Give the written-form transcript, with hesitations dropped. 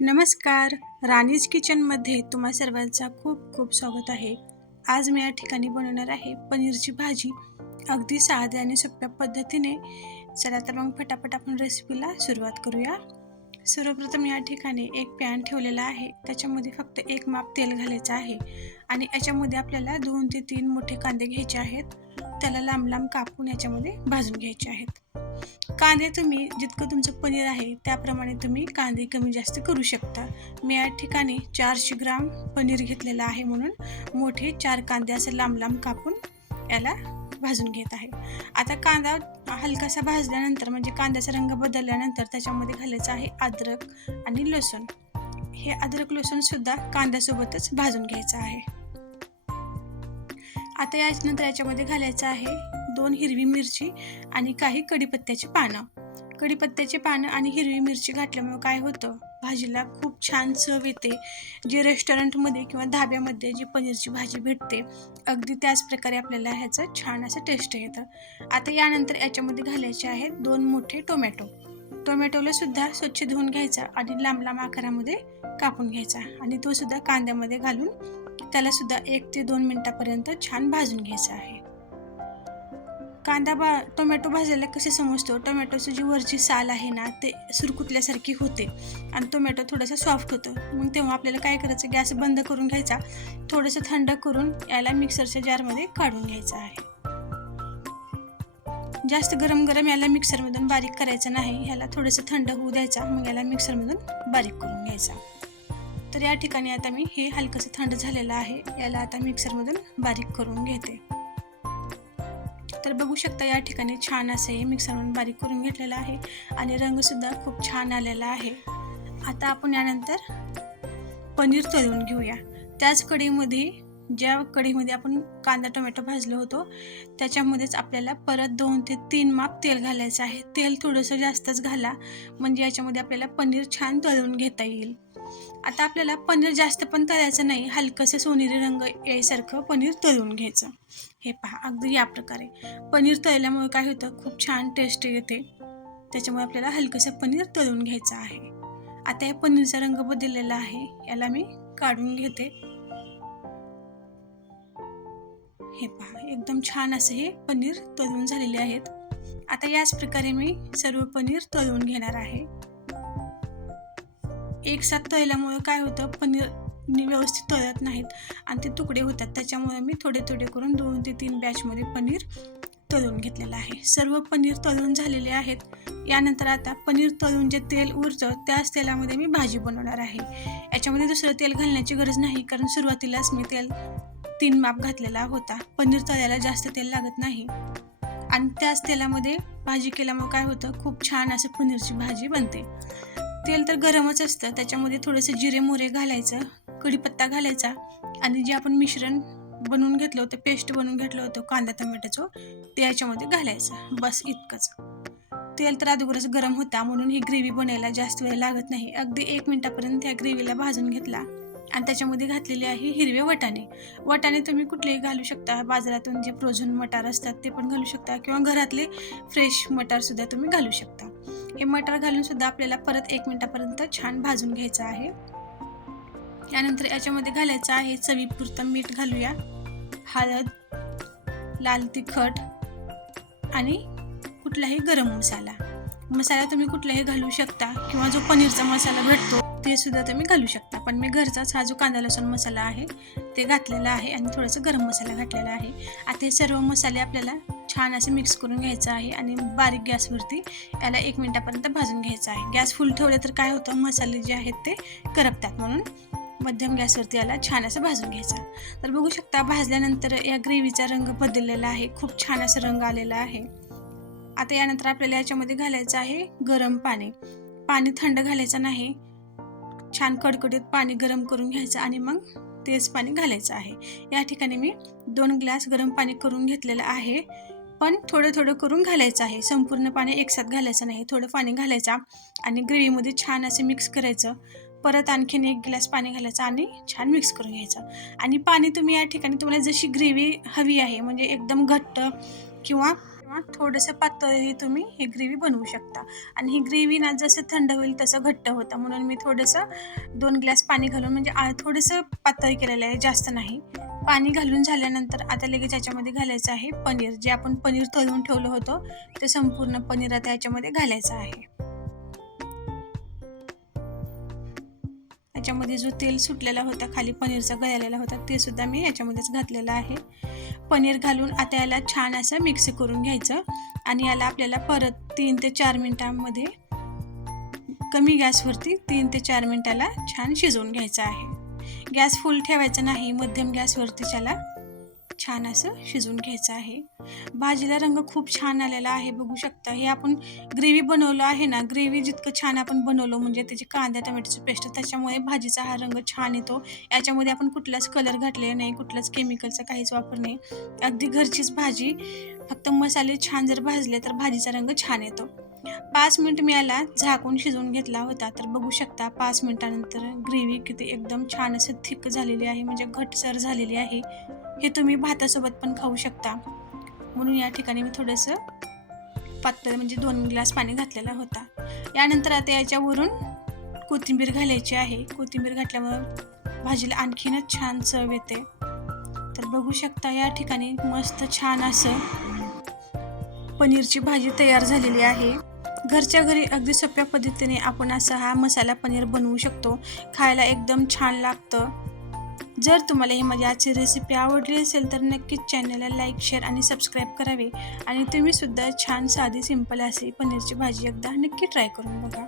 नमस्कार. राणीज किचनमध्ये तुम्हा सर्वांचा खूप खूप स्वागत आहे. आज मी या ठिकाणी बनवणार आहे पनीरची भाजी, अगदी साध्या आणि सोप्या पद्धतीने. चला तर मग फटाफट आपण रेसिपीला सुरुवात करूया. सर्वप्रथम या ठिकाणी एक पॅन ठेवलेला आहे. त्याच्यामध्ये फक्त एक माप तेल घालायचं आहे आणि याच्यामध्ये आपल्याला 2 ते 3 मोठे कांदे घ्यायचे आहेत. त्याला लांब लांब कापून याच्यामध्ये भाजून घ्यायचे आहेत. कांदे तुम्ही जितकं तुमचं पनीर आहे त्याप्रमाणे तुम्ही कांदे कमी जास्त करू शकता. मी या ठिकाणी 400 ग्राम पनीर घेतलेलं आहे, म्हणून मोठे 4 कांदे असे लांब लांब कापून याला भाजून घेत आहे. आता कांदा हलकासा भाजल्यानंतर म्हणजे कांद्याचा रंग बदलल्यानंतर त्याच्यामध्ये घालायचं आहे अद्रक आणि लसूण. हे अद्रक लसूण सुद्धा कांद्यासोबतच भाजून घ्यायचं आहे. आता याच्यानंतर याच्यामध्ये घालायचं आहे 2 हिरवी मिरची आणि काही कढीपत्त्याची पानं. कढीपत्त्याची पानं आणि हिरवी मिरची घातल्यामुळे काय होतं, भाजीला खूप छान चव येते. जे रेस्टॉरंटमध्ये किंवा धाब्यामध्ये जी पनीरची भाजी भेटते अगदी त्याच प्रकारे आपल्याला ह्याचं छान असं टेस्ट येतं. आता यानंतर याच्यामध्ये घालायचे आहेत 2 मोठे टोमॅटो. टोमॅटोला सुद्धा स्वच्छ धुवून घ्यायचा आणि लांब लांब आकारामध्ये कापून घ्यायचा आणि तो सुद्धा कांद्यामध्ये घालून त्याला सुद्धा 1 ते 2 मिनिटापर्यंत छान भाजून घ्यायचा आहे. टोमॅटो भाजायला कसे समजतो, टोमॅटोची जी वरची साल आहे ना ते सुरकुतल्यासारखी होते आणि टोमॅटो थोडासा सॉफ्ट होतं. मग तेव्हा आपल्याला काय करायचं, गॅस बंद करून घ्यायचा, थोडंसं थंड करून याला मिक्सरच्या जारमध्ये काढून घ्यायचं आहे. जास्त गरम गरम याला मिक्सरमधून बारीक करायचं नाही, याला थोडंसं थंड होऊ द्यायचा, मग याला मिक्सरमधून बारीक करून घ्यायचा. तर या ठिकाणी आता मी हे हलकंसं थंड झालेलं आहे, याला आता मिक्सरमधून बारीक करून घेते. तर बघू शकता या ठिकाणी छान असं हे मिक्सरमधून बारीक करून घेतलेलं आहे आणि रंगसुद्धा खूप छान आलेला आहे. आता आपण यानंतर पनीर तळून घेऊया. त्याच कढईमध्ये, ज्या कढईमध्ये आपण कांदा टोमॅटो भाजलो होतो त्याच्यामध्येच आपल्याला परत 2 ते 3 माप तेल घालायचं आहे. तेल थोडंसं जास्तच घाला, म्हणजे याच्यामध्ये आपल्याला पनीर छान तळून घेता येईल. आता आपल्याला पनीर जास्त पण तळायचं नाही, हलकंसं सोनेरी रंग यायसारखं पनीर तळून घ्यायचं. हे पहा, अगदी या प्रकारे पनीर तळल्यामुळे काय होतं, खूप छान टेस्ट येते. त्याच्यामुळे आपल्याला हलकंसं पनीर तळून घ्यायचं आहे. आता या पनीरचा रंग बदललेला आहे, याला मी काढून घेते. हे पहा, एकदम छान असे हे पनीर तळून झालेले आहेत. आता याच प्रकारे मी सर्व पनीर तळून घेणार आहे. एकसाथ तळल्यामुळे काय होतं, पनीर व्यवस्थित तळत नाहीत आणि ते तुकडे होतात. त्याच्यामुळे मी थोडे थोडे करून 2 ते 3 बॅचमध्ये पनीर तळून घेतलेलं आहे. सर्व पनीर तळून झालेले आहेत. यानंतर आता पनीर तळून जे तेल उरतं त्याच तेलामध्ये मी भाजी बनवणार आहे. याच्यामध्ये दुसरं तेल घालण्याची गरज नाही, कारण सुरुवातीलाच मी तेल 3 माप घातलेला होता. पनीर तळायला जास्त तेल लागत नाही आणि त्याच तेलामध्ये भाजी केल्यामुळे काय होतं, खूप छान असं पनीरची भाजी बनते. तेल तर गरमच असतं, त्याच्यामध्ये थोडंसं जिरे मोहरी घालायचं, कढीपत्ता घालायचा आणि जे आपण मिश्रण बनवून घेतलं होतं, पेस्ट बनवून घेतलं होतं कांदा टोमॅटोचं, ते याच्यामध्ये घालायचं. बस इतकंच. तेल तर अगोदरच गरम होता, म्हणून ही ग्रेव्ही बनायला जास्त वेळ लागत नाही. अगदी 1 मिनिटापर्यंत या ग्रेव्हीला भाजून घेतला आणि त्याच्यामध्ये घातलेले आहे हिरवे वाटाणे. वाटाणे तुम्ही कुठलेही घालू शकता, बाजारातून जे फ्रोझन मटार असतात ते पण घालू शकता किंवा घरातले फ्रेश मटारसुद्धा तुम्ही घालू शकता. हे मटार घालून सुद्धा आपल्याला परत 1 मिनिटापर्यंत छान भाजून घ्यायचं आहे. यानंतर याच्यामध्ये घालायचं आहे चवीपुरतं मीठ घालूया, हळद, लाल तिखट आणि कुठलाही गरम मसाला तुम्ही कुठलाही घालू शकता किंवा जो पनीरचा मसाला भेटतो ते सुद्धा तुम्ही घालू शकता. पण मी घरचाच हा जो कांदा लसूण मसाला आहे ते घातलेला आहे आणि थोडंसं गरम मसाला घातलेला आहे. आता हे सर्व मसाले आपल्याला छान असं मिक्स करून घ्यायचं आहे आणि बारीक गॅसवरती याला 1 मिनिटापर्यंत भाजून घ्यायचं आहे. गॅस फुल ठेवले तर काय होतं, मसाले जे आहेत ते करपतात, म्हणून मध्यम गॅसवरती याला छान असं भाजून घ्यायचं. तर बघू शकता भाजल्यानंतर या ग्रेव्हीचा रंग बदललेला आहे, खूप छान असं रंग आलेला आहे. आता यानंतर आपल्याला याच्यामध्ये घालायचं आहे गरम पाणी. पाणी थंड घालायचं नाही, छान कडकडीत पाणी गरम करून घ्यायचं आणि मग तेच पाणी घालायचं आहे. या ठिकाणी मी 2 ग्लास गरम पाणी करून घेतलेलं आहे, पण थोडं थोडं करून घालायचं आहे. संपूर्ण पाणी एकसाथ घालायचं नाही, थोडं पाणी घालायचं आणि ग्रेव्हीमध्ये छान असं मिक्स करायचं. परत आणखीन 1 ग्लास पाणी घालायचं आणि छान मिक्स करून घ्यायचं. आणि पाणी तुम्ही या ठिकाणी तुम्हाला जशी ग्रेव्ही हवी आहे, म्हणजे एकदम घट्ट किंवा थोडंसं पातळही तुम्ही ही ग्रेव्ही बनवू शकता. आणि ही ग्रेव्ही ना जसं थंड होईल तसं घट्ट होतं, म्हणून मी थोडंसं 2 ग्लास पाणी घालून म्हणजे थोडंसं पातळ केलेलं आहे, जास्त नाही. पाणी घालून झाल्यानंतर आता लगेच याच्यामध्ये घालायचं आहे पनीर. जे आपण पनीर तळून ठेवलं होतं ते संपूर्ण पनीर आता याच्यामध्ये घालायचं आहे. याच्यामध्ये जो तेल सुटलेला होता खाली पनीरचा गळलेला होता ते सुद्धा मी याच्यामध्येच घातलेलं आहे. पनीर घालून आता याला छान असं मिक्स करून घ्यायचं आणि याला आपल्याला परत 3 ते 4 मिनिटांमध्ये कमी गॅसवरती 3 ते 4 मिनिटाला छान शिजवून घ्यायचं आहे. गॅस फुल ठेवायचा नाही, मध्यम गॅसवरती त्याला छान असं शिजवून घ्यायचं आहे. भाजीला रंग खूप छान आलेला आहे, बघू शकता. हे आपण ग्रेव्ही बनवलं आहे ना, ग्रेव्ही जितकं छान आपण बनवलं म्हणजे त्याची कांदा टोमॅटोची पेस्ट, त्याच्यामुळे भाजीचा हा रंग छान येतो. याच्यामध्ये आपण कुठलाच कलर घातलेला नाही, कुठलाच केमिकलचा काहीच वापर नाही. अगदी घरचीच भाजी, फक्त मसाले छान जर भाजले तर भाजीचा रंग छान येतो. 5 मिनिट मी याला झाकून शिजवून घेतला होता. तर बघू शकता 5 मिनिटानंतर ग्रेव्ही किती एकदम छान असं थिक झालेली आहे, म्हणजे घट्टसर झालेली आहे. हे तुम्ही भातासोबत पण खाऊ शकता, म्हणून या ठिकाणी मी थोडंसं पातळ म्हणजे 2 ग्लास पाणी घातलेला होता. यानंतर आता याच्यावरून कोथिंबीर घालायची आहे. कोथिंबीर घातल्यामुळे भाजीला आणखीनच छान चव येते. तर बघू शकता या ठिकाणी मस्त छान असं पनीरची भाजी तयार झालेली आहे. घरच्या घरी अगदी सोप्या पद्धतीने आपण असा हा मसाला पनीर बनवू शकतो. खायला एकदम छान लागतं. जर तुम्हाला ही माझी आजची रेसिपी आवडली असेल तर नक्कीच चॅनलला लाईक, शेअर आणि सबस्क्राईब करावे. आणि तुम्ही सुद्धा छान साधी सिंपल अशी पनीरची भाजी एकदा नक्की ट्राय करून बघा.